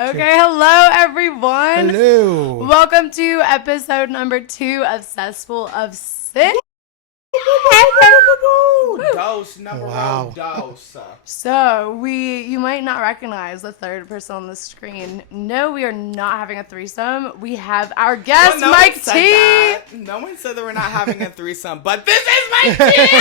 Okay, hello everyone. Hello. Welcome to episode number 2 of Cesspool of Sin. Dose, number Wow. one dose. So you might not recognize the third person on the screen. No, we are not having a threesome. We have our guest, Well, no Mike one said T. that. No one said that we're not having a threesome, but this is Mike T.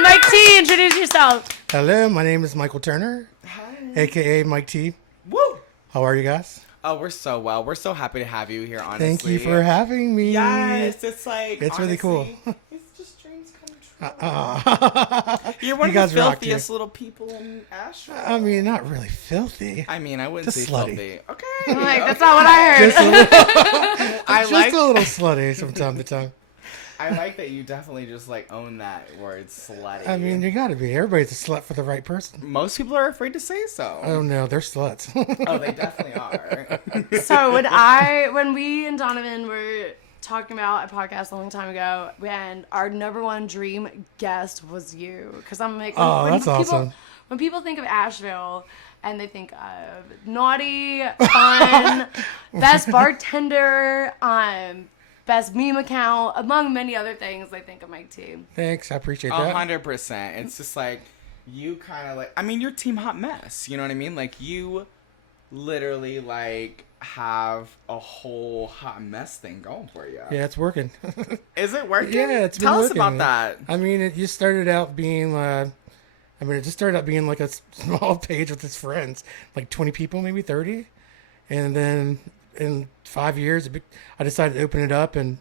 Mike T, introduce yourself. Hello, my name is Michael Turner, Hi. a.k.a. Mike T. Woo. How are you guys? Oh, we're so well. We're so happy to have you here, honestly. Thank you for having me. Yes, it's like, It's really cool. It's just dreams come true. You're You one of guys the rock, filthiest little people in Asheville. I mean, not really filthy. I mean, I wouldn't Just say slutty. filthy. Okay. I'm like, that's not what I heard. Just a little, I just like a little slutty from time to time. I like that you definitely just like own that word slutty. I mean, you gotta be. Everybody's a slut for the right person. most people are afraid to say so. Oh no, they're sluts. Oh, they definitely are. So when we and Donovan were talking about a podcast a long time ago, and our number one dream guest was you, because I'm like, Oh, that's awesome. When people think of Asheville and they think of naughty, fun, best bartender, best meme account, among many other things, they think of Mike T. Thanks, I appreciate that. 100%. It's just like you kind of like. I mean, you're Team Hot Mess. You know what I mean? Like you literally like have a whole hot mess thing going for you. Yeah, it's working. Is it working? Yeah, it's been Tell us working. about that. I mean, it just started out being, it just started out being like a small page with his friends, like 20 people, maybe 30. And then in 5 years, I decided to open it up and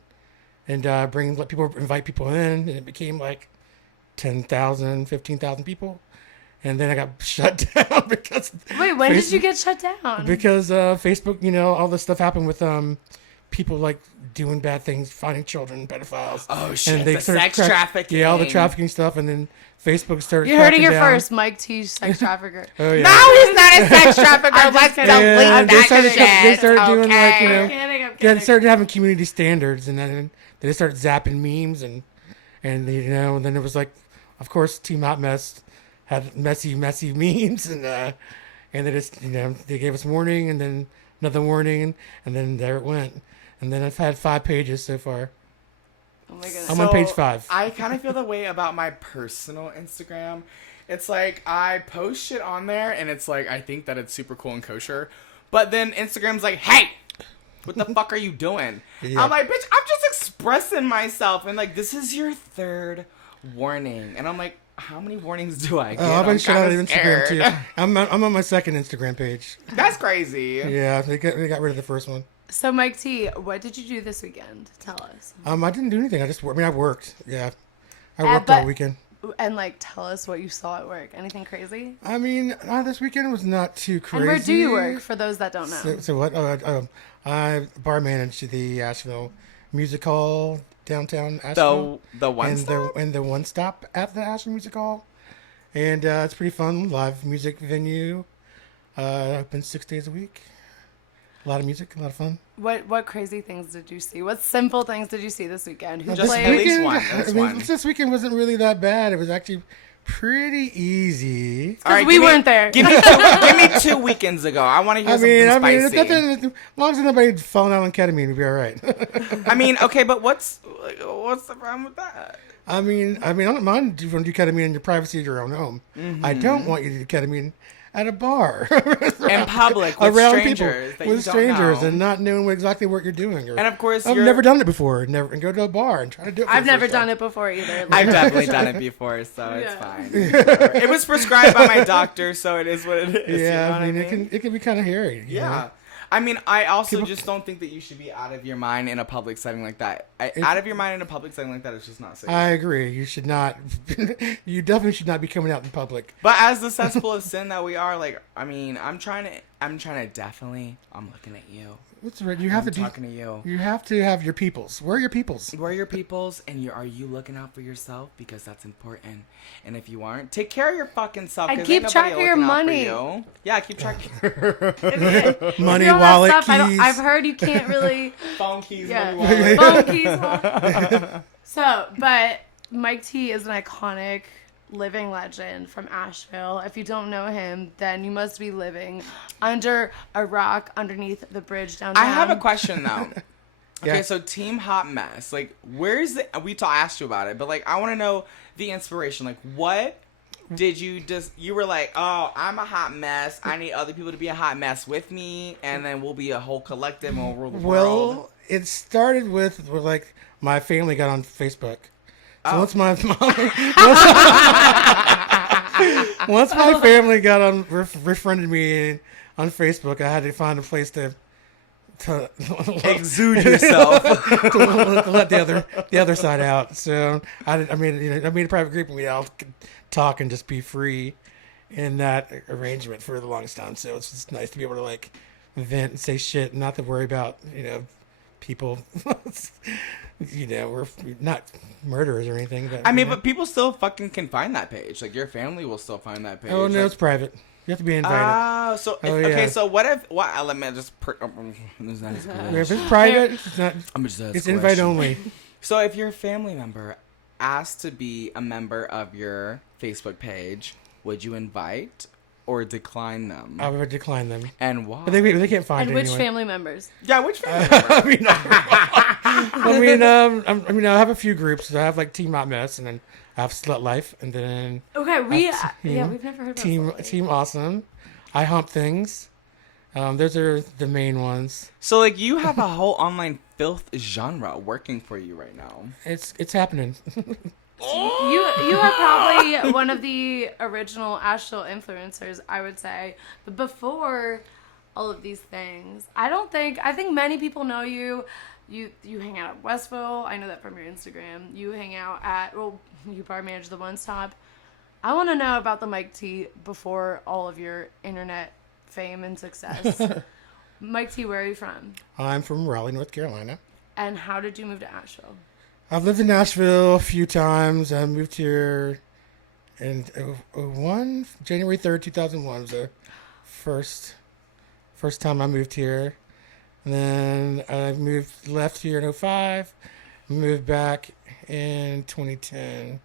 invite people in, and it became like 10,000, 15,000 people. And then I got shut down because... Wait, when did you get shut down? Because Facebook, all this stuff happened with people like doing bad things, finding children, pedophiles. Oh shit! And they The started sex trafficking. Yeah, all the trafficking stuff, and then Facebook started. You heard it cracking here down. first, Mike T, sex trafficker. Oh yeah. No, he's not a sex trafficker. I'm Let's just delete kidding. And they that started, shit. they started doing like I'm kidding. they started having community standards, and then they started zapping memes, and and then it was like, of course, Team Hot Mess had messy memes, and they just they gave us warning, and then another warning, and then there it went, and then I've had 5 pages so far. Oh my goodness. I'm on page 5. I kind of feel the way about my personal Instagram. It's like I post shit on there, and it's like I think that it's super cool and kosher, but then Instagram's like, hey, what the fuck are you doing? Yeah. I'm like, bitch, I'm just expressing myself, and like, this is your 3rd warning, and I'm like, how many warnings do I get? I've been shut out of kinda Instagram scared. too. I'm on my 2nd Instagram page. That's crazy. Yeah, they got rid of the first one. So, Mike T, what did you do this weekend? Tell us. I didn't do anything. I worked. Yeah, I worked but- all weekend. And, tell us what you saw at work. Anything crazy? I mean, this weekend was not too crazy. And where do you work, for those that don't know? So what? I bar managed the Asheville Music Hall downtown Asheville. The one and stop? the one stop at the Asheville Music Hall, and it's pretty fun. Live music venue. Open 6 days a week. A lot of music, a lot of fun. What crazy things did you see? What simple things did you see this weekend? Who Just played? at least one. At least one. This weekend wasn't really that bad. It was actually pretty easy. All right, we weren't there. Give me 2 weekends ago. I want to hear something it's spicy. nothing. As long as nobody falling out on ketamine, we'll be all right. I mean, okay, but what's the problem with that? I don't mind if you want to do ketamine in your privacy of your own home. Mm-hmm. I don't want you to do ketamine at a bar. In public with around strangers people, with strangers, and not knowing exactly what you're doing. And of course, I've never done it before. And go to a bar and try to do it. I've never done it before either. I've definitely done it before, so it's Yeah. fine. It was prescribed by my doctor, so it is what it is. Yeah, you know I mean, what it can be kind of hairy. you Yeah. know? I mean, I also just don't think that you should be out of your mind in a public setting like that. Out of your mind in a public setting like that is just not safe. I agree. You should not. You definitely should not be coming out in public. But as the cesspool of sin that we are, I'm trying to definitely. I'm looking at you. What's right? You have I'm to be. talking to you. You have to have your peoples. Where are your peoples? We're your peoples, and are you looking out for yourself? Because that's important. And if you aren't, take care of your fucking self. And 'cause keep ain't track nobody of your looking out for money. you. Yeah, keep track. Money, You know that wallet, stuff, keys. I've heard you can't really. Phone keys, Yeah. money wallet. Phone keys. So, but Mike T is an iconic living legend from Asheville. If you don't know him, then you must be living under a rock underneath the bridge downtown. I have a question though. Okay, Yeah. so Team Hot Mess, like, where's the? Asked you about it, but like, I want to know the inspiration. Like, what did you just? You were like, oh, I'm a hot mess. I need other people to be a hot mess with me, and then we'll be a whole collective and we'll rule the world. Well, it started with like my family got on Facebook. So once my once my family got on befriended me on Facebook, I had to find a place to Exude yourself. to let the other side out. So I made a private group and we all could talk and just be free in that arrangement for the longest time. So it's just nice to be able to like vent and say shit, and not to worry about people. We're not murderers or anything. But, I mean, but people still fucking can find that page. Like, your family will still find that page. Oh no, like, it's private. You have to be invited. Oh, so okay. yeah. So what if? Let me just. This is not If it's private, it's not. I'm just It's invite only. So if your family member asked to be a member of your Facebook page, would you invite or decline them? I would decline them. And why? But they can't find And it which anyway. family members? Yeah, which family member? I have a few groups. I have like Team Hot Mess, and then I have Slut Life, and then Okay, we've never heard about Team Slut Life. Team Awesome. I Hump Things. Those are the main ones. So like, you have a whole online filth genre working for you right now. It's happening. You are probably one of the original Asheville influencers, I would say. But before all of these things, I think many people know you. You hang out at Westville. I know that from your Instagram. You hang out at, you probably manage the One Stop. I want to know about the Mike T before all of your internet fame and success. Mike T, where are you from? I'm from Raleigh, North Carolina. And how did you move to Asheville? I've lived in Nashville a few times. I moved here in January 3rd, 2001 was the first time I moved here. And then I left here in 2005, moved back in 2010.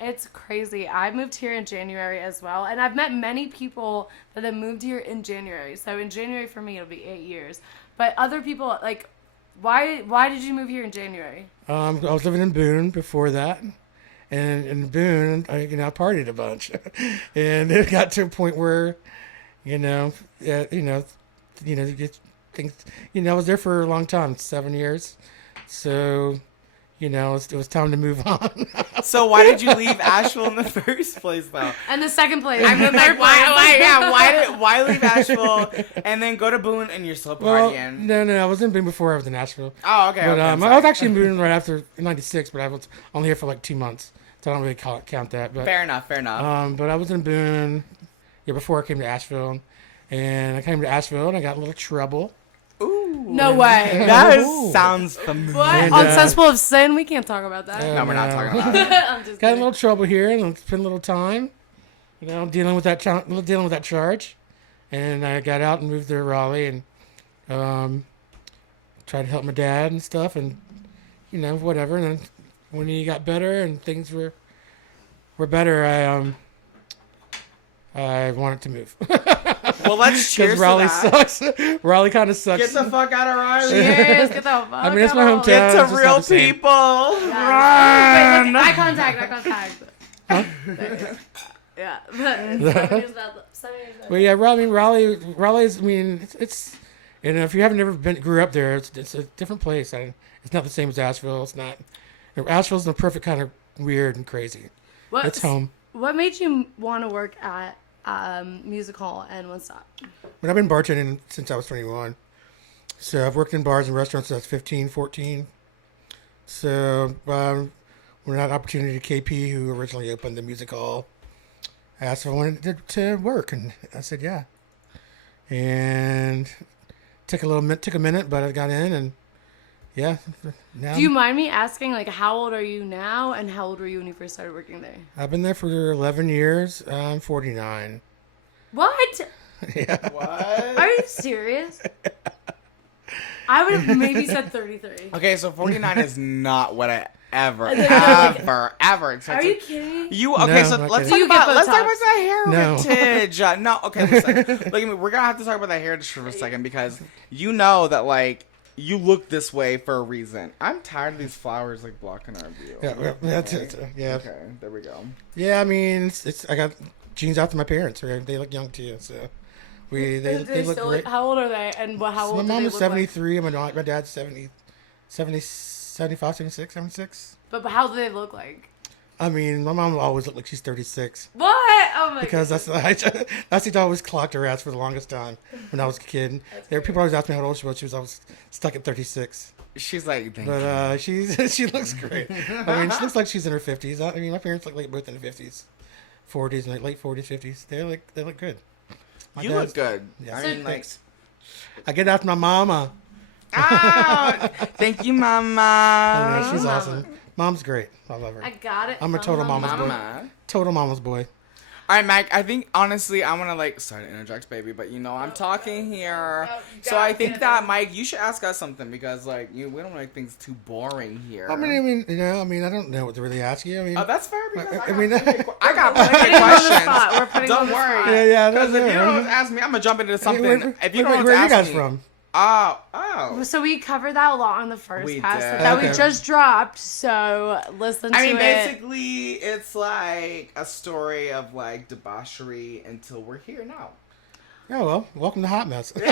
It's crazy. I moved here in January as well, and I've met many people that have moved here in January. So in January for me, it'll be 8 years. But other people, like, why did you move here in January? I was living in Boone before that, and in Boone, I partied a bunch, and it got to a point where, you get things. I was there for a long time, 7 years, so. It was time to move on. So why did you leave Asheville in the first place, though? And the second place. I mean, like, why leave Asheville and then go to Boone and you're still partying? No, I was in Boone before I was in Nashville. Oh, okay. But okay, I was actually in Boone right after '96, but I was only here for like 2 months, so I don't really count that. But fair enough. but I was in Boone, before I came to Asheville, and I came to Asheville and I got a little trouble. Ooh. No way. That Ooh. sounds familiar. What? And, On Cesspool of Sin? We can't talk about that. No, we're not talking about it. I'm just Got a kidding. little trouble here, and spent a little time, dealing with that charge, and I got out and moved to Raleigh and tried to help my dad and stuff, and whatever. And then when he got better and things were better, I wanted to move. Well, let's cheers to Raleigh that. sucks. Raleigh kind of sucks. Get the fuck out of Riley. Cheers. Get the fuck I mean, it's my out. hometown. Get it's to just not real the same. people. Wait, look, eye contact. Yeah. 7 years about. But yeah, Raleigh's. I mean, it's if you haven't ever grew up there, it's a different place. It's not the same as Asheville. It's not. Asheville's the perfect kind of weird and crazy. It's home. What made you want to work at Music Hall and One Stop? But I've been bartending since I was 21. So I've worked in bars and restaurants since I was 15, 14. So when I had an opportunity to KP, who originally opened the Music Hall, asked if I wanted to work, and I said yeah. And took a minute, but I got in, and yeah. Now Do you mind me asking, like, how old are you now, and how old were you when you first started working there? I've been there for 11 years. I'm 49. What? Yeah. What? Are you serious? I would have maybe said 33. Okay, so 49 is not what I ever, And then they're ever, ever. Are Expensive. you kidding? You okay? No, So I'm not let's kidding. talk Do you get about Botox? the heritage. No, okay. Listen, look at me. We're gonna have to talk about that heritage for a second because you know that like you look this way for a reason. I'm tired of these flowers like blocking our view. Yeah, that's it. Yeah. Okay, there we go. Yeah, I mean, it's I got genes out to my parents. Right? They look young too, so they look great. How old are they? And how So old my do mom they was look 73, and my dad's 75, 76, 76. But how do they look like? I mean, my mom always looked like she's 36. What? Oh my Because God. that's the I always clocked her ass for the longest time when I was a kid. People always asked me how old she was. She was always stuck at 36. She's like, thank you. But she looks great. I mean, she looks like she's in her 50s. I mean, my parents look like both in their 50s, 40s, and like late 40s, 50s. They look good. My You dad's- look good. Yeah, I mean, like, I get after my mama. ah, thank you, Mama. I know, she's awesome. Mom's great. I love her. I got it. I'm a from total my mama's boy. Mama. Total mama's boy. All right, Mike. I think honestly, I want to like sorry to interject, baby, but you know I'm talking here, so I think that Mike, you should ask us something because like we don't make things too boring here. I mean, I don't know what to really ask you. I mean, Oh, that's fair because I mean, I got plenty Putting of you on the spot. questions. We're putting you on Don't the worry. spot. yeah, Because that's if you it. don't ask me, I'm gonna jump into something. If you where don't are you ask guys me, from? Oh. So we covered that a lot on the first We cast did. that Okay. we just dropped. So listen to I mean, it. basically, it's like a story of like debauchery until we're here now. Oh well, welcome to Hot Mess. Thank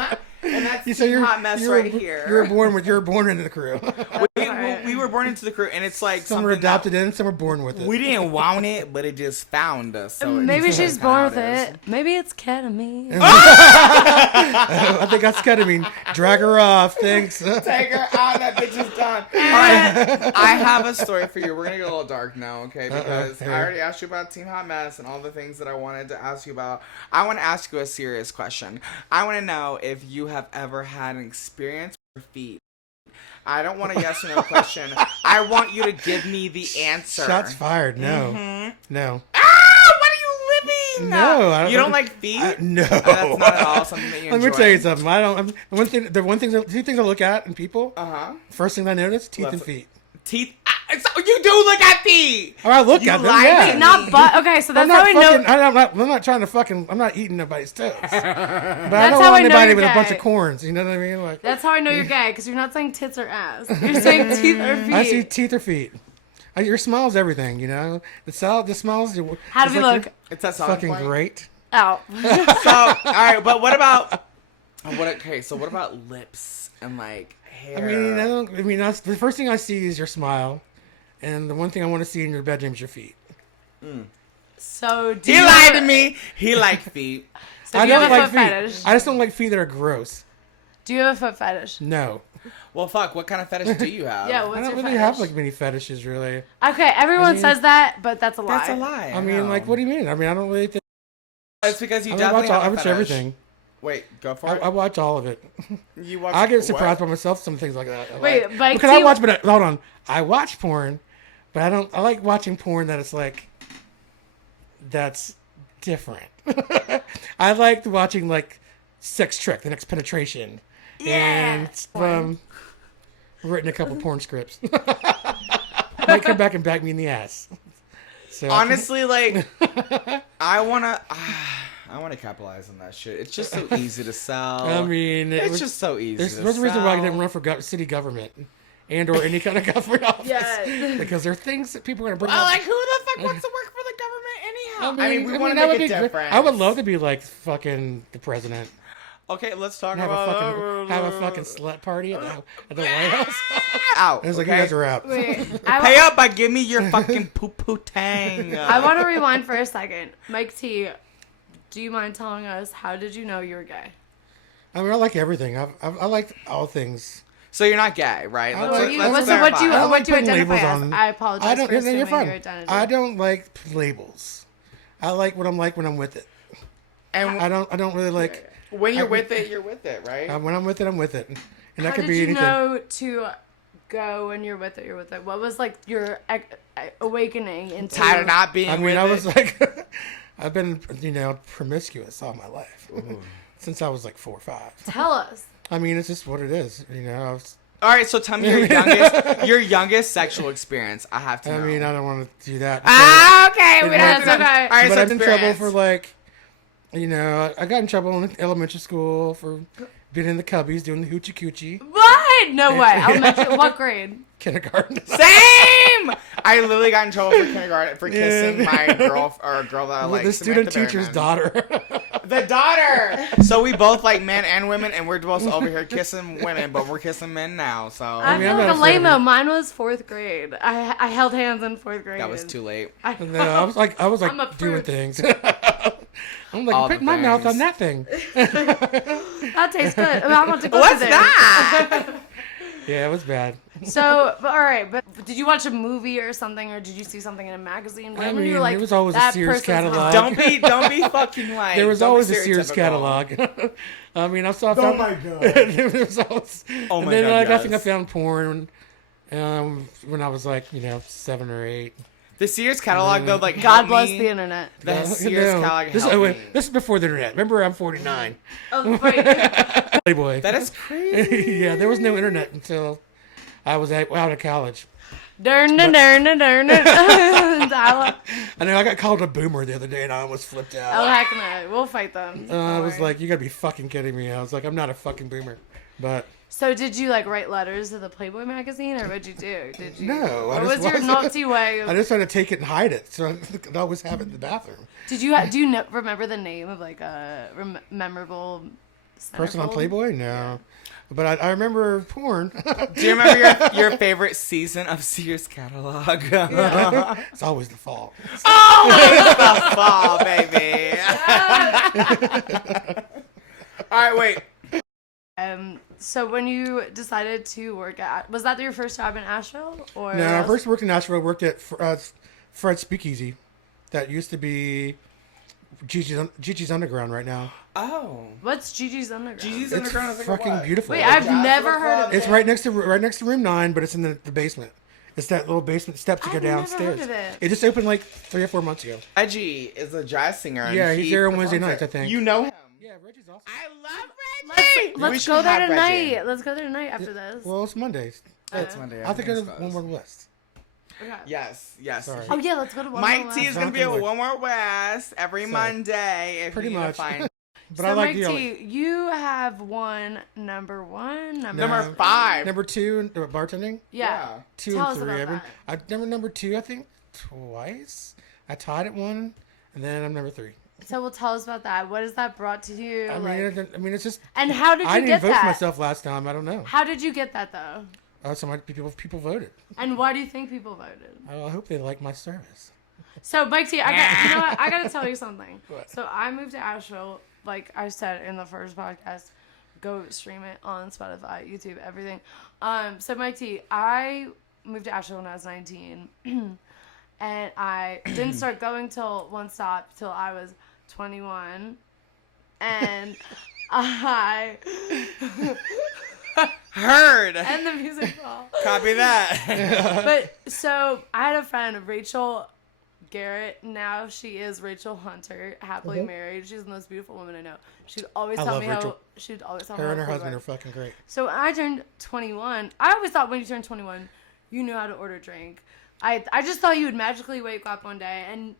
you. And that's You say Team Hot Mess you were- right here. You were born into the crew. We were born into the crew, and it's like Some were something adopted in, some were born with that it. we didn't want it, but it just found us. So Maybe it's she's kinda born how with is. it. Maybe it's ketamine. I think that's ketamine. Drag her off. Thanks. Take her out. That bitch is done. All right, I have a story for you. We're gonna get a little dark now, okay? Because I already asked you about Team Hot Mess and all the things that I wanted to ask you about. I want to ask you a serious question. I want to know if you have ever had an experience with feet. I don't want a yes or no question. I want you to give me the answer. Shots fired. No. Mhm. No. Ah, what are you living? No, I don't- You don't like feet? No. That's not at all something that you Let enjoy. me tell you something. I don't. Two things I look at in people. Uh-huh. First thing I notice: teeth and Left- feet. Teeth. So you do look at feet. Oh, I look You at them. lie Yeah. to Not but okay, so I'm that's how not I fucking. know. I'm not trying to fucking. I'm not eating nobody's toes. But I That's don't how want I know anybody you're with a bunch gay. of corns. You know what I mean? Like That's how I know you're gay, because you're not saying tits or ass. You're saying teeth or feet. I see teeth or feet. Your smile's everything. You know the smiles. How do we look? It's that Fucking great. Oh. So, all right, but what about Okay, so what about lips and like hair? I mean, that's the first thing I see is your smile, and the one thing I want to see in your bedroom is your feet. So do He you lied have- to me. He liked feet. So do you have a like foot feet. fetish? I just don't like feet that are gross. Do you have a foot fetish? No, Well, fuck. What kind of fetish do you have? Yeah, I what's don't your really fetish? have like many fetishes really. Okay, everyone I mean- says that, but that's a lie. That's a lie. I mean, like, what do you mean? I mean, I don't really think. It's because you I definitely watch have a watch fetish. everything. Wait, go for it. I watch all of it. You watch. I get what? surprised by myself some things like that. Wait, Mike, because do I you- watch, but hold on, I watch porn, but I don't. I like watching porn that it's like that's different. I liked watching like Sex Trick, The Next Penetration, and written a couple porn scripts. Might come back and back me in the ass. So Honestly, like, I wanna capitalize on that shit. It's just so easy to sell. I mean, it's just so easy. there's a reason why I didn't run for city government and or any kind of government office. Yes. Because there are things that people are gonna bring Well, up. like, who the fuck wants to work for the government anyhow? I mean, we want to that make would a be great. difference. I would love to be like fucking the president. Okay, let's talk And about have a fucking slut party at the White House. out. It's like okay? you guys are out. Wait, Pay up by give me your fucking poo poo tang. I want to rewind for a second. Mike T, do you mind telling us how did you know you were gay? I mean, I like everything. I like all things. So you're not gay, right? I What like- do you, let's what, so what do you, I don't what like do you putting identify labels as? on- I apologize I don't. for You're assuming fine. your identity. I don't like labels. I like what I'm like when I'm with it. And I don't really like. when you're with it, you're with it, right? When I'm with it, I'm with it, and that How could did be you anything. know to go when you're with it? You're with it. What was like your awakening into? Tired of not being I mean, with I it. was like, I've been, promiscuous all my life since I was like 4 or 5. Tell us. I mean, it's just what it is. I was All right, so tell me your youngest sexual experience. I have to know. I mean, I don't want to do that. Okay. It We don't have That's to. okay. All right, But so I've been in trouble experience. for like, I got in trouble in elementary school for being in the cubbies doing the hoochie coochie. What? No way. Elementary. What grade? Kindergarten. Same. I literally got in trouble for kindergarten for kissing my girl or a girl that I like. The student teacher's daughter. The daughter. So we both like men and women, and we're both over here kissing women, but we're kissing men now. So I mean, feel I'm like not a afraid of lame-o. it. Mine was 4th grade. I held hands in 4th grade. that was too late. No, I was like I'm a doing fruit. things. I'm like, All put the my mouth things. on that thing. That tastes good. I'm about to go What's to there. that? Yeah, it was bad. So, but, all right, but did you watch a movie or something, or did you see something in a magazine? I When you mean, were like, it was always a that Sears person's catalog. hot. Don't be fucking like. There was don't be always a Sears stereotypical. catalog. I mean, I saw. Oh my God. There was always, Oh and my then God, I think I yes. found porn when I was like 7 or 8. The Sears catalog though, like God helped bless me. the internet. The Yeah, Sears no. catalog This, helped wait, me. this is before the internet. Remember, I'm 49. Oh, wait. Playboy. That is crazy. Yeah, there was no internet until I was out of college. Dial up. I know I got called a boomer the other day, and I almost flipped Oh, out. heck no. We'll fight them. I was like, "You gotta be fucking kidding me!" I was like, "I'm not a fucking boomer," but So did you like write letters to the Playboy magazine, or what'd you do? Did you? No, I What just was your naughty way? I just tried to take it and hide it, so I'd always have it in the bathroom. Did you? Do you remember the name of like a memorable Person on centerfold? Playboy? No, but I remember porn. Do you remember your favorite season of Sears catalog? It's always the fall. The fall, baby. All right, wait. So when you decided to work at, was that your first job in Asheville, or? No, I first worked in Nashville. I worked at Fred's Speakeasy. That used to be Gigi's Underground right now. Oh, What's Gigi's Underground? Gigi's It's Underground is like fucking what? beautiful. Wait, I've Jazz never Club? heard of it. It's right next to room 9, but it's in the basement. It's that little basement steps to go I've never downstairs. heard of it. It just opened like 3 or 4 months ago. Reggie is a jazz singer. And Yeah, he's he there on Wednesday performs nights, it. I think. You know him. Yeah, Reggie's awesome. I love Reggie. Let's We go should there have tonight. Reggie. Let's go there tonight after this. Well, it's Mondays. It's Monday. I think I everything's have closed. one more list. Okay. Yes. Sorry. Oh yeah, let's go to one. Mike T is gonna be at Something like- One More West every So, Monday. If pretty you need to much. Find But So I like Mike the T, you have won number 1, number No. 5. number 2 bartending. yeah. 2 Tell and us 3. about I've been, that. I've never number 2. I think twice. I tied at 1, and then I'm number 3. So well, tell us about that. What has that brought to you? I mean, it's just. and how did you I didn't get vote that? for myself last time. I don't know. How did you get that though? Some people voted. And why do you think people voted? I hope they like my service. So Mike T, you know what? I gotta tell you something. What? So I moved to Asheville, like I said in the first podcast. Go stream it on Spotify, YouTube, everything. So Mike T, I moved to Asheville when I was 19, and I didn't start going till One Stop till I was 21, and I Heard. and the music hall. Copy that. But so I had a friend, Rachel Garrett. Now she is Rachel Hunter, happily married. She's the most beautiful woman I know. She'd always I tell love me Rachel. how she'd always tell me Her how and her cool husband I are was. fucking great. So when I turned 21, I always thought when you turned 21, you knew how to order a drink. I just thought you would magically wake up one day and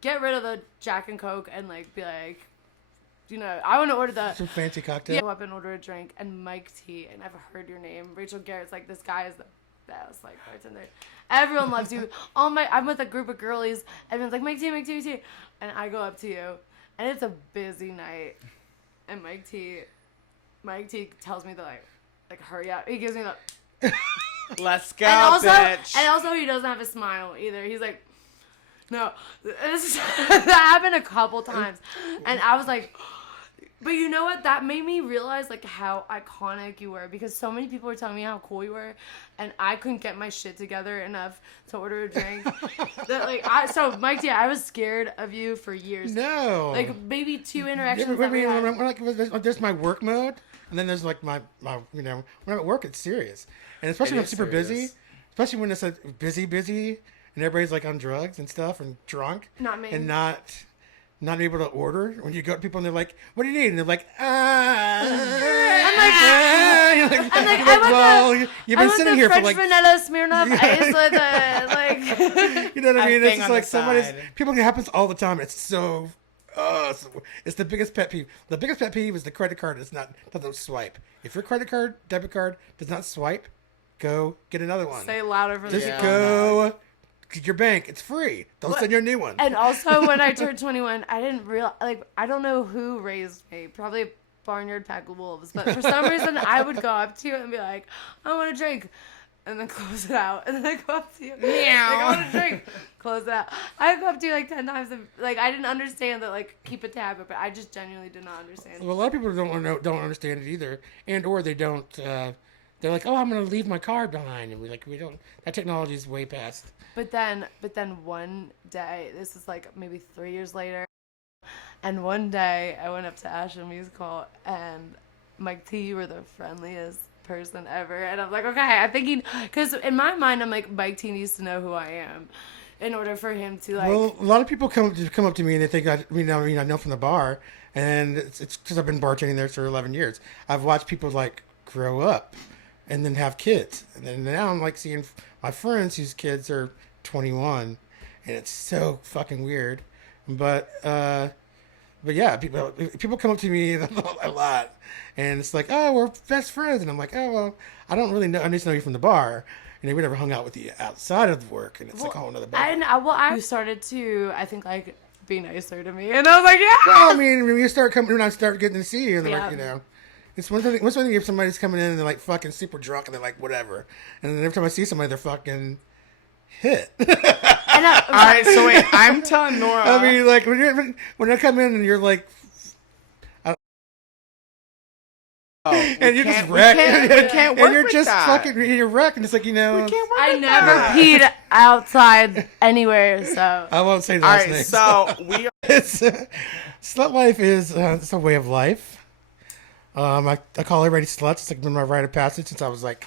get rid of the Jack and Coke and like be like, you know, I want to order the Some fancy cocktail. go up and order a drink, and Mike T, and I've heard your name. Rachel Garrett's like, this guy is the best, like, bartender. Everyone loves you. I'm with a group of girlies. Everyone's like, Mike T, Mike T, Mike T. And I go up to you, and it's a busy night. And Mike T tells me to, like hurry up. He gives me the, Let's go, and bitch. also he doesn't have a smile either. He's like, no. That happened a couple times. And I was like, but you know what? That made me realize like how iconic you were, because so many people were telling me how cool you were, and I couldn't get my shit together enough to order a drink. So Mike T, I was scared of you for years. No. Like maybe 2 interactions. Yeah, that we had. there's my work mode, and then there's like my when I'm at work, it's serious, and especially when I'm is super busy, serious. especially when it's like busy, and everybody's like on drugs and stuff and drunk, Not me. and not able to order. When you go to people and they're like, "What do you need?" and they're like, I'm You're like, well, you've been sitting here for French like, vanilla Smirnoff Ice with the like. you know what I mean? thing It's just on like the somebody's. side. People, it happens all the time. It's so. It's the biggest pet peeve. The biggest pet peeve is the credit card doesn't swipe. If your credit card, debit card does not swipe, go get another one. Say louder for the Just people. go to your bank. It's free. Don't send you a new one. And also, when I turned 21, I didn't realize, like, I don't know who raised me. Probably Barnyard Pack of Wolves. But for some reason, I would go up to you and be like, I want a drink. And then close it out. And then I go up to you. Meow. Like, I want a drink. Close it out. I go up to you like 10 times. And, like, I didn't understand that, like, keep a tab. But I just genuinely did not understand. Well, a lot of people don't understand it either, or they don't. They're like, oh, I'm gonna leave my card behind, and we don't. That technology is way past. But then one day, this is like maybe 3 years later, and one day I went up to Ashland Musical, and Mike T, you were the friendliest person ever, and I'm like, okay, I'm thinking, because in my mind, I'm like, Mike T needs to know who I am, in order for him to like. Well, a lot of people come up to me and they think I know from the bar, and it's because I've been bartending there for 11 years. I've watched people like grow up, and then have kids, and then now I'm like seeing my friends whose kids are 21, and it's so fucking weird. But yeah, people come up to me a lot, and it's like, oh, we're best friends, and I'm like, oh well, I don't really know. I just know you from the bar, and we never hung out with you outside of work, and it's like a whole another. I started to, I think, like be nicer to me, and I was like, yeah. Well, I mean, when I start getting to see you, and Yeah. like, you know. It's one thing if somebody's coming in and they're like fucking super drunk and they're like whatever, and then every time I see somebody they're fucking hit. All right, so wait, I'm telling Nora. I mean, like when I come in and you're like, and you're just wrecked, we can't work and you're with just that. fucking you're wrecked, and it's like, you know, We can't work I with never that. peed outside anywhere, so. I won't say All those right, names. so we. It's slut life is it's a way of life. I call everybody sluts. It's like been my rite of passage since I was like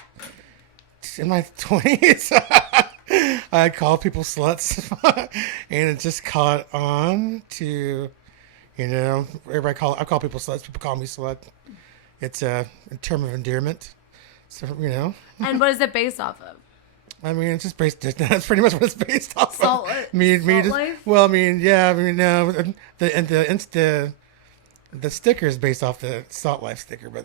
in my 20s. I call people sluts, and it just caught on to, you know, I call people sluts. People call me slut. It's a term of endearment. So, you know. And what is it based off of? I mean, it's just based. That's pretty much what it's based off Salt, of. salt life? Well, I mean, yeah. I mean, no. The sticker is based off the Salt Life sticker, but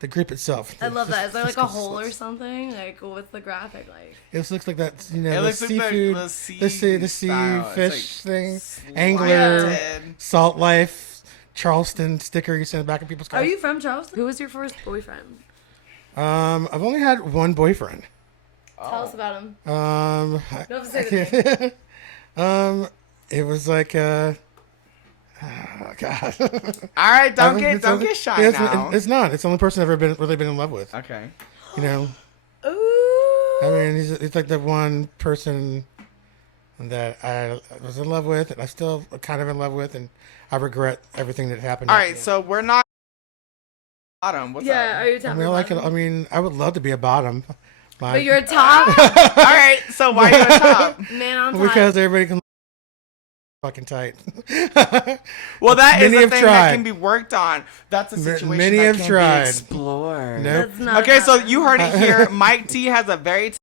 the group itself. I love that. Is there like just a called hole or sluts. something? Like, what's the graphic like? It just looks like that, you know, It the looks like seafood, the sea the sea style. It's fish like thing, slanted. angler, Salt Life, Charleston sticker you send back in people's cars. Are you from Charleston? Who was your first boyfriend? I've only had one boyfriend. Tell us about him. You don't have to say the name. It was like oh god. All right, don't get It's shy now. It's not. It's the only person I've ever really been in love with. Okay. You know. Ooh. I mean, it's like the one person that I was in love with, and I still kind of in love with, and I regret everything that happened. All right, so we're not bottom. What's Yeah, up? are you I telling mean, me? I would love to be a bottom. But you're a top? All right, so why are you on top? Man on top. because everybody can fucking tight. Well, that is Many a have thing tried. that can be worked on. That's a situation Many that have can tried. be explored. Nope. That's not Okay, so that. you heard it here. Mike T has a very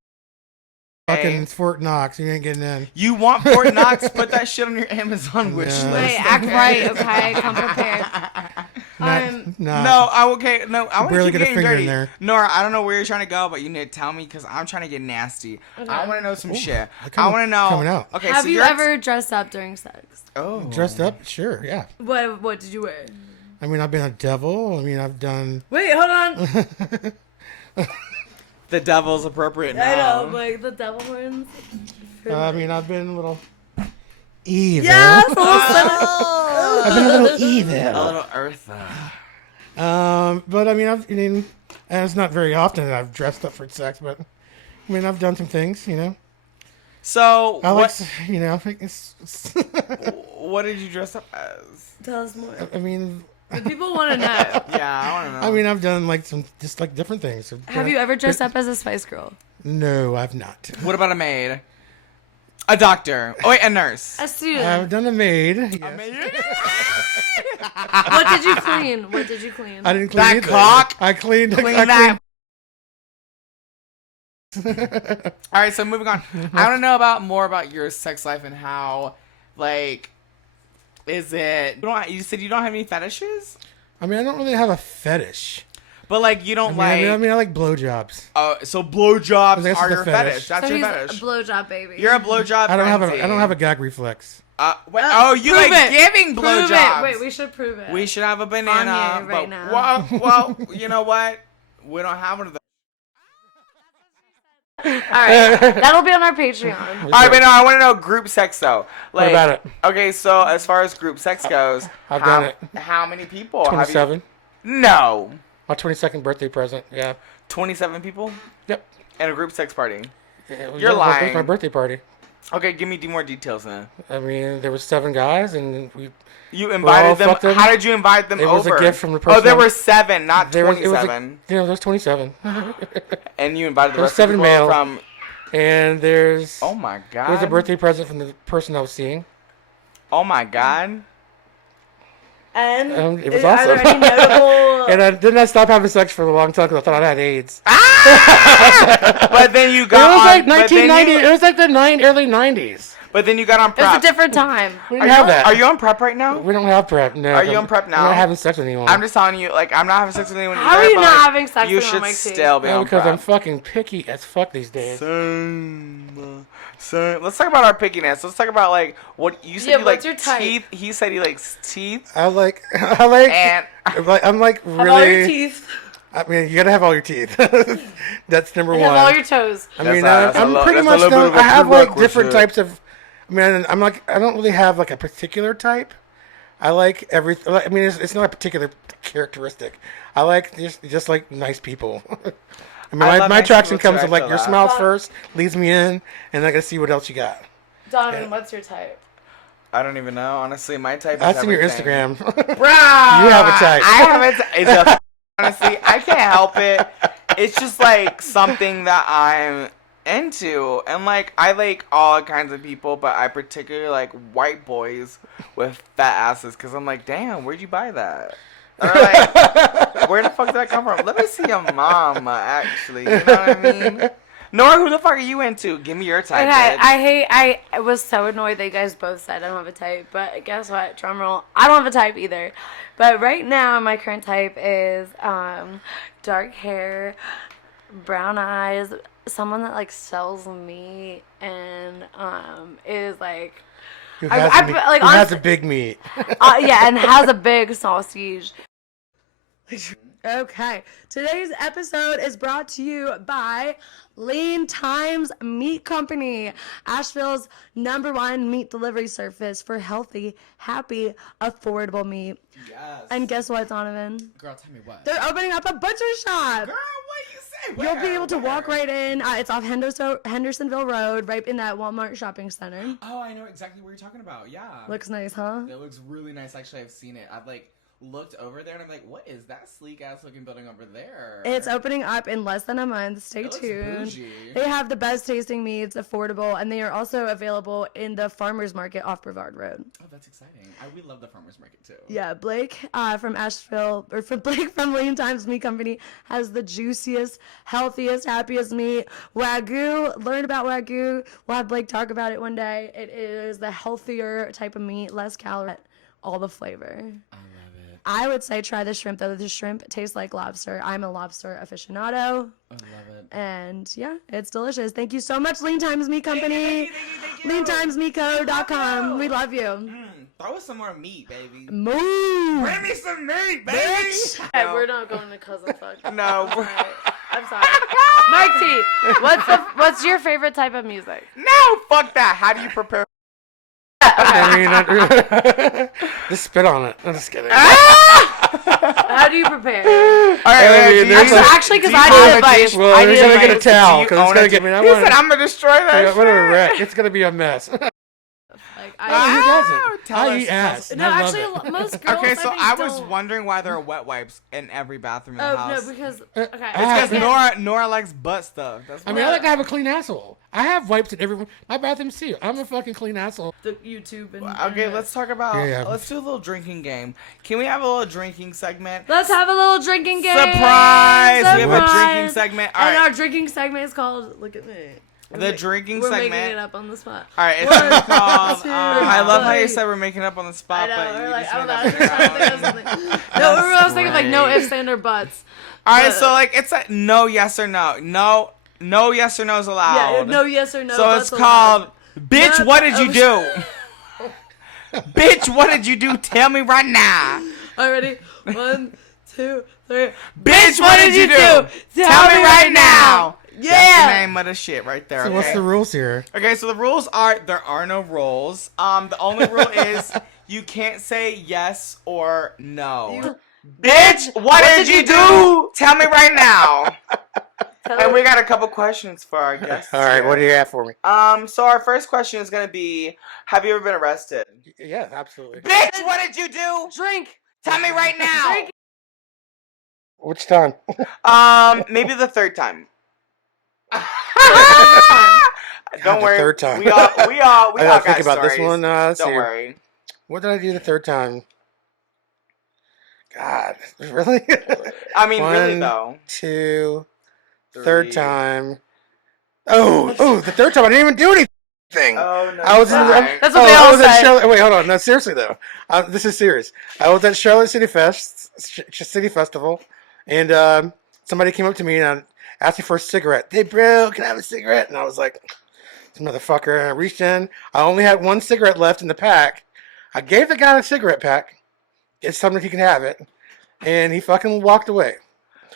Fucking Fort Knox, you ain't getting in. You want Fort Knox? Put that shit on your Amazon wish No. list. Wait, act right, okay? Come prepared. No, I want to barely keep get a getting finger in dirty. there. Nora, I don't know where you're trying to go, but you need to tell me because I'm trying to get nasty. I want to know some shit. I want to know. coming out. Okay, Have so you you're ever dressed up during sex? Oh, Dressed up? Sure, yeah. What did you wear? I mean, I've been a devil. I mean, I've done. Wait, hold on. the devil's appropriate I now. know, like the devil horns. I mean, I've been a little evil. Yes, I've been a little A evil. little Eartha. But I mean, and it's not very often that I've dressed up for sex, but I mean, I've done some things, you know. So I what? like, you know, What did you dress up as? Tell us more. I mean, The people want to know. Yeah, I want to know. I mean, I've done like some just like different things. Have you ever dressed up as a Spice Girl? No, I've not. What about a maid? A doctor. Oh wait, a nurse. A student. I've done a maid. Yes. A maid? What did you clean? What did you clean? I didn't clean That either. cock. I cleaned Clean that. All right, so moving on. I want to know more about your sex life and how, like, is it? You said you don't have any fetishes, I mean, I don't really have a fetish. but like you don't I mean, I like blowjobs. So blowjobs That's are the your fetish. fetish. That's so your he's fetish. a blowjob baby. You're a blowjob. I don't frenzy. have a gag reflex. You Prove like it. giving Prove blowjobs. it. Wait, we should prove it. We should have a banana. On here right but, now. Well, you know what? We don't have one of those. All right, that'll be on our Patreon. All right, but no, I want to know group sex though. Like, What about it? Okay, so as far as group sex goes, I've done it. How many people? 27. No. My 22nd birthday present. Yeah. 27 people Yep. and a group sex party. It was You're lying. It was my birthday party. Okay, give me more details then. I mean, there was 7 guys, and You invited them. fucked them. How did you invite them It over? was a gift from the person Oh, there that- were 7, not there was 27. there was 27. And you invited the There was rest of the 7 people male. from. And there's Oh my god. it was a birthday present from the person I was seeing. Oh my god. And It was are awesome. there any notable? And I did not stop having sex for a long time because I thought I had AIDS. But then you It got was on. like but then 1990. you- It was like the early 90s. But then you got on It was prep. a different time. We didn't have that. Are you on prep right now? We don't have prep. No. Are you on prep now? I'm not having sex with anyone. I'm just telling you, like, I'm not having sex with anyone. How either, are you but, not like, having sex you with should anyone, Mike T? still be on because prep. I'm fucking picky as fuck these days. So let's talk about our pickiness. Let's talk about like what you said. Yeah, you like what's your type? teeth. He said he likes teeth. I like And I'm like Have all your really. teeth. I mean, you gotta have all your teeth. That's number And one. have all your toes. I mean, That's I'm a pretty that's a much little bit done. of a I have like prerequisite. different types of. I mean, I'm like I don't really have like a particular type. I like every. I mean, it's not a particular characteristic. I like just like nice people. I mean, I love my nice attraction people, comes too. from I like feel your that. smiles first, leads me in, and I gotta see what else you got. Donovan, what's your type? I don't even know. Honestly, my type. That's is in your everything. Instagram. Bro, You have a type. I have a type. It's a, honestly, I can't help it. It's just like something that I'm into, and like I like all kinds of people, but I particularly like white boys with fat asses because I'm like, damn, where'd you buy that? Or like, where the fuck did that come from? Let me see your mama, actually. You know what I mean? Nora, who the fuck are you into? Give me your type. Okay, bitch. I was so annoyed that you guys both said I don't have a type, but guess what? Drum roll. I don't have a type either. But right now, my current type is dark hair, brown eyes, someone that like sells meat and is like Who I- has, I- a, meat- like, who has honestly- a big meat? yeah, and has a big sausage. Okay, today's episode is brought to you by Lean Times Meat Company, Asheville's #1 meat delivery service for healthy, happy, affordable meat. Yes. And guess what, Donovan? Girl, tell me what. They're opening up a butcher shop. Girl, what you say? You'll be able to walk right in. It's off Hendersonville Road, right in that Walmart shopping center. Oh, I know exactly what you're talking about. Yeah. Looks nice, huh? That looks really nice. Actually, I've seen it. I've like looked over there and I'm like, what is that sleek ass looking building over there? It's opening up in less than a month. Stay It looks tuned. bougie. They have the best tasting meats, affordable, and they are also available in the farmers market off Brevard Road. Oh, that's exciting. We love the farmers market too. Yeah, Blake from Asheville, or from Blake from Lean Times Meat Company, has the juiciest, healthiest, happiest meat. Wagyu, learn about Wagyu. We'll have Blake talk about it one day. It is the healthier type of meat, less calorie, all the flavor. I love it. I would say try the shrimp, though. The shrimp tastes like lobster. I'm a lobster aficionado. I love it. And yeah, it's delicious. Thank you so much, Lean Times Meat Company. Thank you. LeanTimesMeatCo.com. We love you. Throw us some more meat, baby. Move. Bring me some meat, baby. Hey, we're not going to cousin fuck. No. Alright, I'm sorry. Mike T, what's your favorite type of music? No, fuck that. How do you prepare? I mean, just spit on it. I'm just kidding. How do you prepare? All right, I mean, there's a- Actually, because I need advice. Well, I you're need gonna get a advice. towel Do you because it's own gonna it? get me. He said, I'm gonna destroy that Yeah, shit. whatever, wreck. It's gonna be a mess. Like, Who doesn't? Tell I us, eat tell ass. us. and No, I love actually, it. most girls. Okay, so think, I was don't- wondering why there are wet wipes in every bathroom in the Oh house. no, because Uh, okay. I- Because Nora likes butt stuff. That's I why. mean, I like to have a clean asshole. I have wipes in every my bathrooms too. I'm a fucking clean asshole. the YouTube and Okay, let's talk about. Yeah. Let's do a little drinking game. Can we have a little drinking segment? Let's have a little drinking game. Surprise! We have a Surprise! drinking segment. All And right. our drinking segment is called "Look at Me." The drinking We're segment. making it up on the spot. All right, it's gonna be called. two, I love how you three. said we're making up on the spot, I know. but We're you like, just I don't made know. I up was your just trying to think own. of something. No, I was thinking like no great. ifs, and or buts. All right, But- so like it's a no, yes or no. No, yes or no is allowed. Yeah, no yes or no. So buts it's allowed. called, bitch, No, what did you do? Bitch, what did you do? Tell me right now. Already, 1, 2, 3. Bitch, what did you do? Tell me right now. That's the Yeah. name of the shit right there. So Okay? what's the rules here? Okay, so the rules are there are no rules. The only rule is you can't say yes or no. Bitch, what did you do? Tell me right now. And we got a couple questions for our guests. All right, here. what do you have for me? So our first question is gonna be, have you ever been arrested? Yeah, absolutely. Bitch, what did you do? Drink. Tell me right now. Drink. Which time? Maybe the third time. God, Don't the worry. third time. We all I got gotta think about this stories. one. Let's Don't see. worry. What did I do the third time? God, really? I mean, really One, though. 2, Three. third time. Oh, the third time I didn't even do anything. Oh no. I was in the, Right. That's what they I all was at say. Charlotte. Wait, hold on. No, seriously though. This is serious. I was at Charlotte City City Festival, and somebody came up to me and asked me for a cigarette. Hey, bro, can I have a cigarette? And I was like, this motherfucker. And I reached in. I only had one cigarette left in the pack. I gave the guy a cigarette pack. It's something he can have it, and he fucking walked away.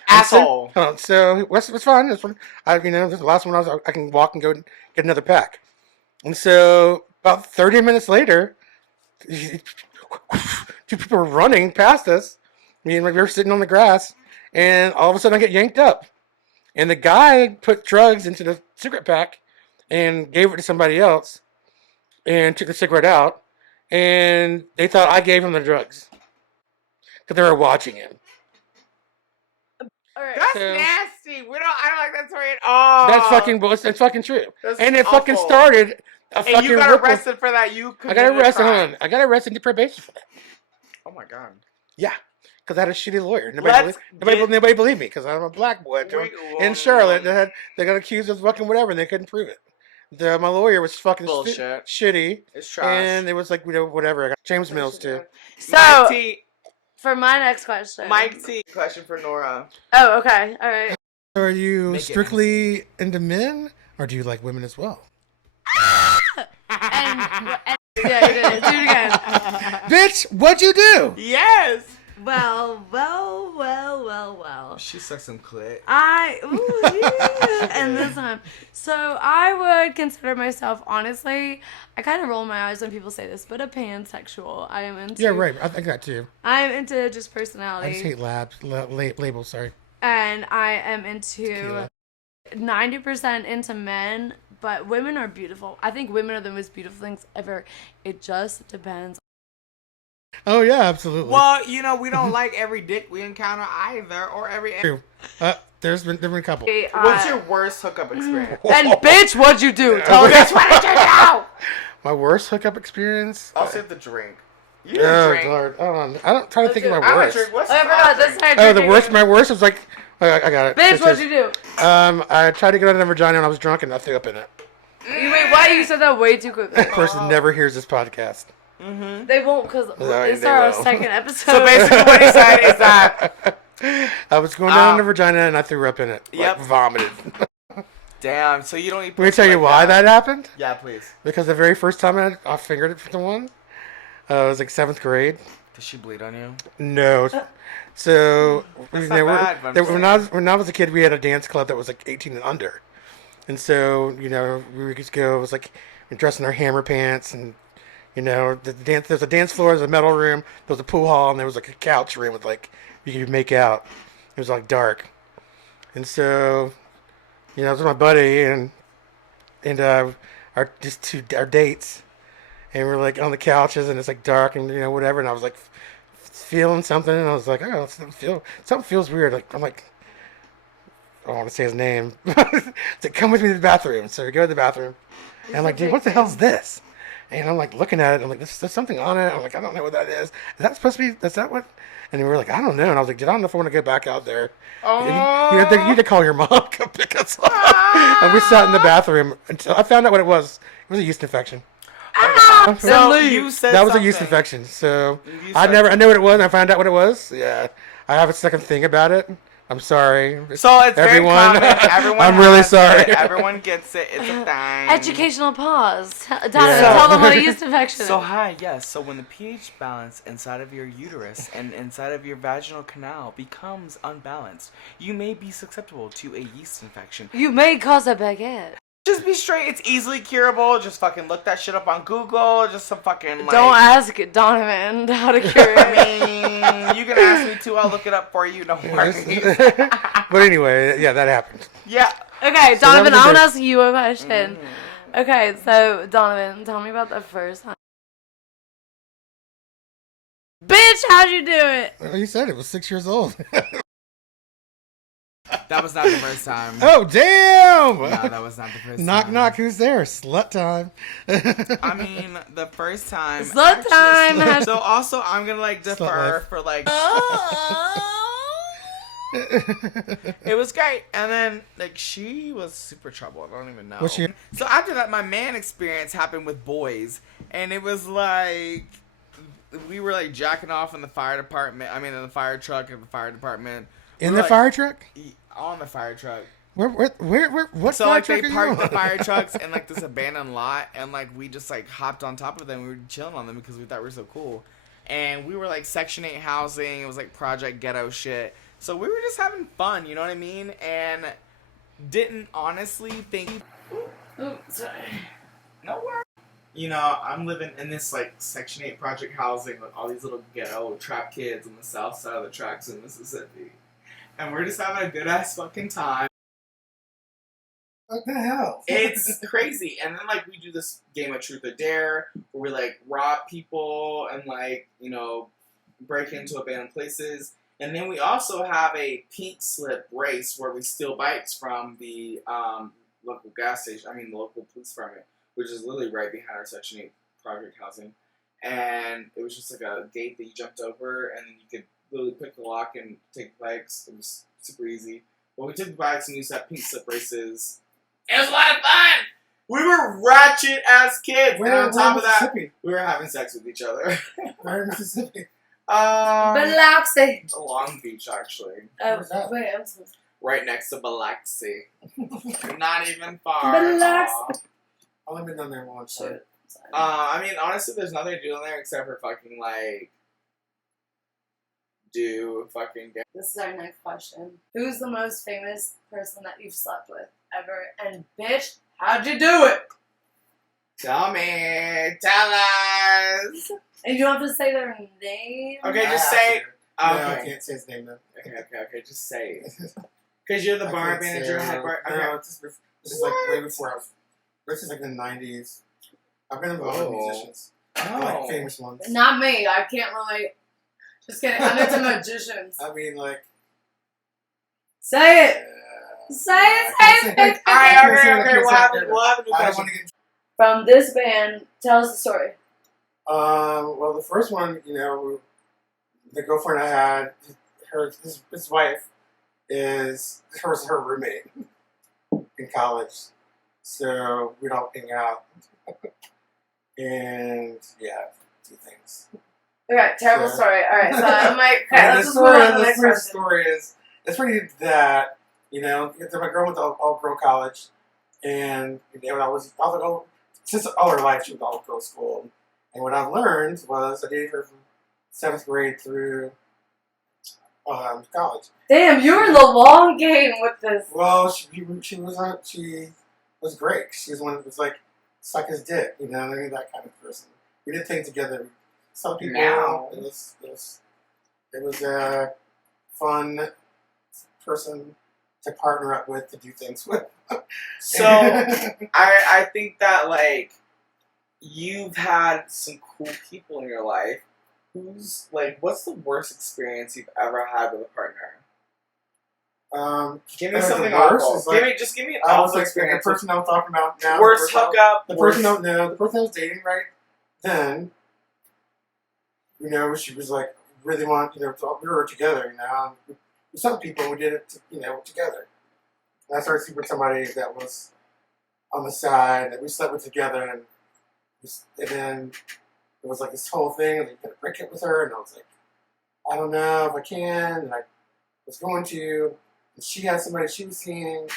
Asshole. So it's fine. This one, this is the last one. I can walk and go get another pack. And so about 30 minutes later, 2 people were running past us. Me and we were sitting on the grass, and all of a sudden I get yanked up, and the guy put drugs into the cigarette pack and gave it to somebody else, and took the cigarette out, and they thought I gave him the drugs because they were watching him. All right. That's So- nasty. I don't like that story at all. That's fucking bullshit. It's fucking true. That's And it fucking awful. started a And fucking you got ripple. arrested for that. You I got committed a arrested. Hold crime. on. I got arrested and did probation for that. Oh my god. Yeah, because I had a shitty lawyer. Let's Nobody believed me because I'm a black boy in Charlotte. They got accused of fucking whatever, and they couldn't prove it. My lawyer was fucking Bullshit. shitty, It's trash. and it was like whatever. I got James Mills too. So Mike T. for my next question. Mike T. Question for Nora. Oh, okay. All right. Are you Make it strictly into men, or do you like women as well? And yeah, you did it. Do it again. Bitch, what'd you do? Yes. Well. She sucked some clit. And this time. So I would consider myself, honestly, I kind of roll my eyes when people say this, but a pansexual. I am into. Yeah, right. I think that too. I'm into just I personality. just hate labels. Sorry. And I am into Tequila. 90% into men, but women are beautiful. I think women are the most beautiful things ever. It just depends. Oh yeah, absolutely. Well, we don't like every dick we encounter either, or every. True. There's been a couple. Okay, What's your worst hookup experience? And bitch, what'd you do? Tell me. Bitch, what did you do? My worst hookup experience? I'll save the drink. You Oh, didn't drink. Lord. Hold on. I don't trying to think of I my don't worst. drink. What's Oh, I forgot. This is how I Oh, drink the it. worst. My worst was like, I got it. Bitch, what'd you do? I tried to get out of the vagina and I was drunk and I threw up in it. Wait, why you said that way too quickly? That person never hears this podcast. They won't because they it's our will. second episode. So basically, what he said is that. I was going down in the vagina and I threw up in it. Yep. Like, vomited. Damn. So you don't eat. Let me tell you why that happened. Yeah, please. Because the very first time I fingered it for someone, it was like 7th grade. Did she bleed on you? No. So That's not bad, but I'm when I was a kid, we had a dance club that was like 18 and under, and so we would just go. It was like we'd dress in our hammer pants, and there's a dance floor, there's a metal room, there was a pool hall, and there was like a couch room with like you could make out. It was like dark, and so I was with my buddy and our dates, and we're like on the couches, and it's like dark and whatever, and I was like feeling something, and I was like, oh, something feels weird. Like I'm like, I don't want to say his name. It's like, come with me to the bathroom. So we go to the bathroom, and I'm like, dude, what the hell's this? And I'm like looking at it. I'm like, there's something on it. I'm like, I don't know what that is. Is that supposed to be? Is that what? And we were like, I don't know. And I was like, dude, I don't know if I want to go back out there. You had to call your mom, come pick us up. And we sat in the bathroom until I found out what it was. It was a yeast infection. So you said that was something. a yeast infection. So I knew what it was. And I found out what it was. Yeah, I have a second thing about it. I'm sorry. So it's everyone. Very common. Everyone I'm really has sorry. it. Everyone gets it. It's a thing. Educational pause. Tell Yeah. them what a yeast infection. So hi, yes. So when the pH balance inside of your uterus and inside of your vaginal canal becomes unbalanced, you may be susceptible to a yeast infection. You may cause a baguette. Just be straight. It's easily curable. Just fucking look that shit up on Google. Just some fucking like. Don't ask Donovan how to cure it. I mean, you can ask me too. I'll look it up for you. Don't worry. But anyway, yeah, that happened. Yeah. Okay, So Donovan, that was I want a to ask you a question. Okay, so Donovan, tell me about the first time. Bitch, how'd you do it? Well, you said it was 6 years old. That was not the first time. Oh, damn! No, that was not the first time. Knock, knock, who's there? Slut time. I mean, the first time. Slut time. So also, I'm gonna like defer for like. It was great, and then like she was super trouble. I don't even know. Was she? So after that, my man experience happened with boys, and it was like we were like jacking off in the fire department. I mean, in the fire truck of the fire department. In the fire truck? On the fire truck. Where what So fire like truck they are parked you the on? fire trucks in like this abandoned lot, and like we just like hopped on top of them. We were chilling on them because we thought we were so cool, and we were like Section 8 housing. It was like Project Ghetto shit. So we were just having fun, you know what I mean? And didn't honestly think. Oh, sorry. No worries. You know, I'm living in this like Section 8 project housing with all these little ghetto trap kids on the south side of the tracks in Mississippi. And we're just having a good ass fucking time. What the hell? It's crazy. And then like we do this game of Truth or Dare where we like rob people and like, you know, break into abandoned places. And then we also have a pink slip race where we steal bikes from the local gas station, the local police department, which is literally right behind our Section 8 project housing. And it was just like a gate that you jumped over, and then you could literally pick the lock and take the bikes. It was super easy. But we took the bikes and used to have pink slip races. It was a lot of fun! We were ratchet as kids. And on top of that, we were having sex with each other. Where in Mississippi? Biloxi. Long Beach, actually. Wait, I'm so Right next to Biloxi. Not even far. Biloxi. I've only been down there once. So. Honestly, there's nothing to do in there except for fucking, like, do fucking... This is our next question. Who's the most famous person that you've slept with ever? And bitch, how'd you do it? Tell me. Tell us. And you don't have to say their name. Okay, just say... No, Okay. I can't say his name though. Okay, just say it. Because you're the bar manager, head bar... Okay. No, this is like way before I was... This is like the 90s. I've been with a lot of musicians. Like famous ones. Not me. I can't relate. Just kidding. I'm into magicians. Like... Say it. Say it. Alright, okay. We'll have a new question. From this band, tell us the story. Well, the first one, the girlfriend I had, his wife was her roommate in college, so we'd all hang out, and yeah, do things. Okay, terrible story. All right, so I'm like, okay, And let's just move on to the next the question. story is it's pretty that my girl went to all girl college, and since all her life she went to all girl school. And what I've learned was I dated her from 7th grade through college. Damn, you were in the long game with this. Well, she was great. She was one that was like suck his dick, that kind of person. We did things together. Some people, it was a fun person to partner up with to do things with. So, I think that, like, you've had some cool people in your life. What's the worst experience you've ever had with a partner? Give me something awful. Just give me an awful experience. The person I was talking about now. Worst hookup. The person I was dating right then. You know, she was like really we were together. You know, some people we did it. Together. And I started sleeping with somebody that was on the side that we slept with together, and then it was like this whole thing. And you got to break it with her, and I was like, I don't know if I can. And I was going to. And she had somebody she was seeing,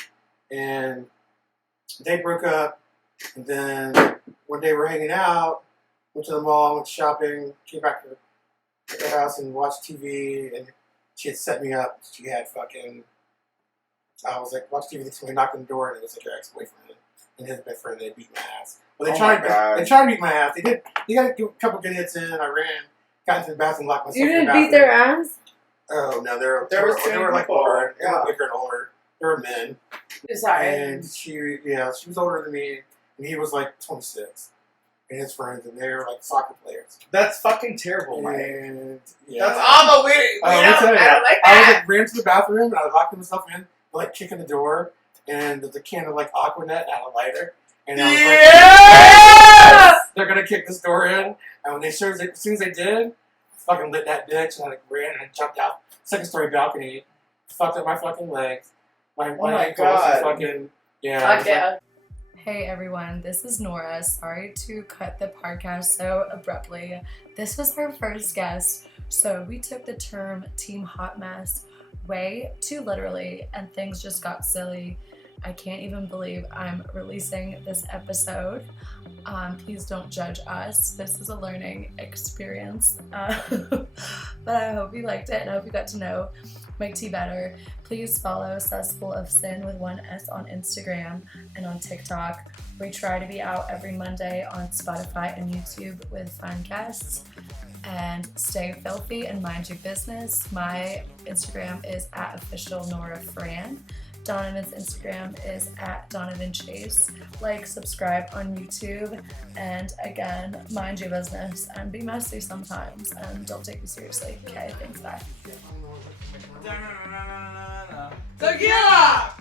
and they broke up. And then one day we're hanging out, went to the mall, went shopping, came back to the house and watched TV. And she had set me up. She had I was like, watch TV. Somebody knocked on the door, and it was like her ex-boyfriend and his best friend. They beat my ass. Well, they tried to beat my ass. They did. They got a couple good hits in. I ran, got into the bathroom, locked myself in the bathroom. You didn't beat their ass? Oh no, they were like people. older. They were bigger and older. They were men. Sorry. And she was older than me, and he was like 26. And his friends, and they were like soccer players. That's fucking terrible, Mike. And that's awful. I don't like that. I ran to the bathroom, and I locked myself in, like kicking the door, and there's a can of like Aquanet and a lighter. And I was like, they're gonna kick this door in. And when as soon as they did, I fucking lit that bitch, and I like ran and I jumped out second story balcony, fucked up my fucking legs. My ankles was fucking Hey everyone, this is Nora. Sorry to cut the podcast so abruptly. This was our first guest, so we took the term Team Hot Mess way too literally, and things just got silly. I can't even believe I'm releasing this episode. Please don't judge us. This is a learning experience. But I hope you liked it, and I hope you got to know Mike T better. Please follow Cesspool of Sin with 1 S on Instagram and on TikTok. We try to be out every Monday on Spotify and YouTube with fun guests. And stay filthy and mind your business. My Instagram is @officialnorafran. Donovan's Instagram is @DonovanChase. Like, subscribe on YouTube, and again, mind your business and be messy sometimes, and don't take me seriously. Okay, thanks, bye. Tequila!